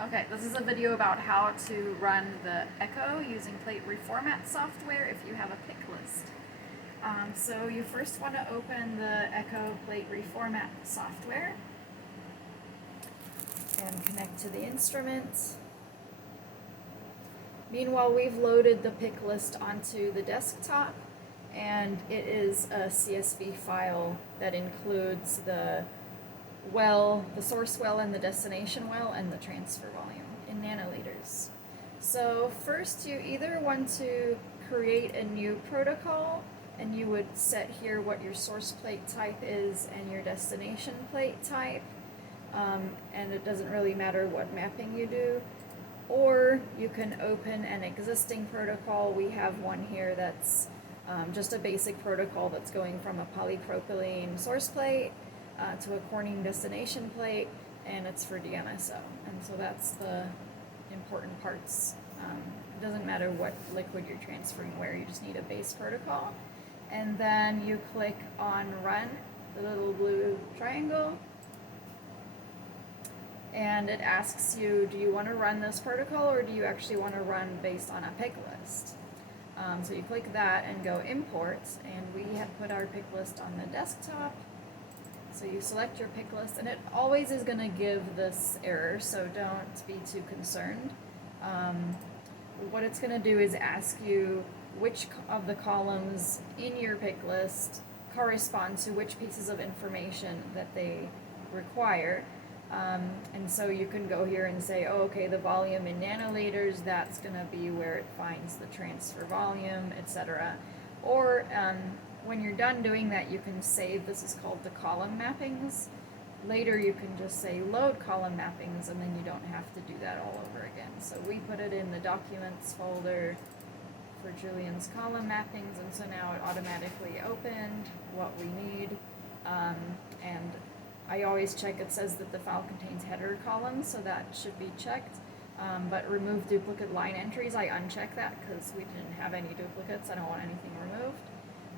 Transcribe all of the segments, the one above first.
Okay, this is a video about how to run the Echo using plate reformat software if you have a pick list. So you first want to open the Echo plate reformat software and connect to the instrument. Meanwhile, we've loaded the pick list onto the desktop, and it is a CSV file that includes the well, the source well and the destination well and the transfer volume in nanoliters. So first you either want to create a new protocol, and you would set here what your source plate type is and your destination plate type, and it doesn't really matter what mapping you do. Or you can open an existing protocol. We have one here that's just a basic protocol that's going from a polypropylene source plate to a Corning destination plate, and it's for DMSO. And so that's the important parts. It doesn't matter what liquid you're transferring where, you just need a base protocol. And then you click on Run, the little blue triangle, and it asks you, do you want to run this protocol or do you actually want to run based on a pick list? So you click that and go Import, and we have put our pick list on the desktop. So you select your pick list, and it always is going to give this error, so don't be too concerned. What it's going to do is ask you which of the columns in your pick list correspond to which pieces of information that they require. And so you can go here and say, oh, okay, the volume in nanoliters, that's going to be where it finds the transfer volume, etc. Or when you're done doing that, you can save. This is called the column mappings. Later you can just say load column mappings, and then you don't have to do that all over again. So we put it in the documents folder for Julian's column mappings, and so now it automatically opened what we need. And I always check, it says that the file contains header columns, so that should be checked. But remove duplicate line entries, I uncheck that because we didn't have any duplicates. I don't want anything removed.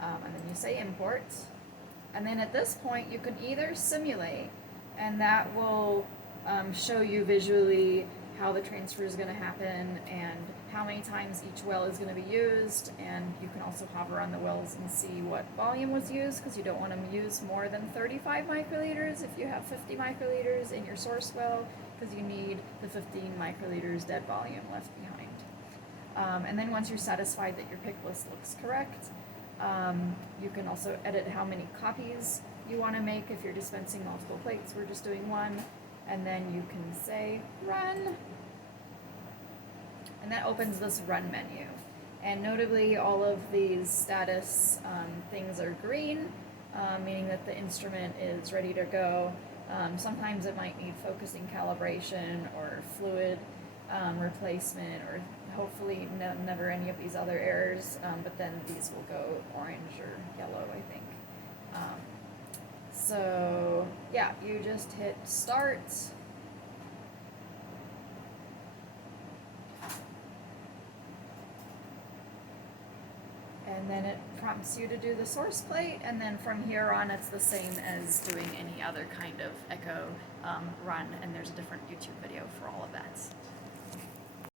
And then you say import. And then at this point, you can either simulate, and that will show you visually how the transfer is going to happen and how many times each well is going to be used. And you can also hover on the wells and see what volume was used, because you don't want to use more than 35 microliters if you have 50 microliters in your source well, because you need the 15 microliters dead volume left behind. And then once you're satisfied that your pick list looks correct, you can also edit how many copies you want to make. If you're dispensing multiple plates, we're just doing one. And then you can say run, and that opens this run menu. And notably, all of these status things are green, meaning that the instrument is ready to go. Sometimes it might need focusing calibration or fluid replacement, or hopefully never any of these other errors, but then these will go orange or yellow, I think. So yeah, you just hit start. And then it prompts you to do the source plate, and then from here on it's the same as doing any other kind of Echo run, and there's a different YouTube video for all of that.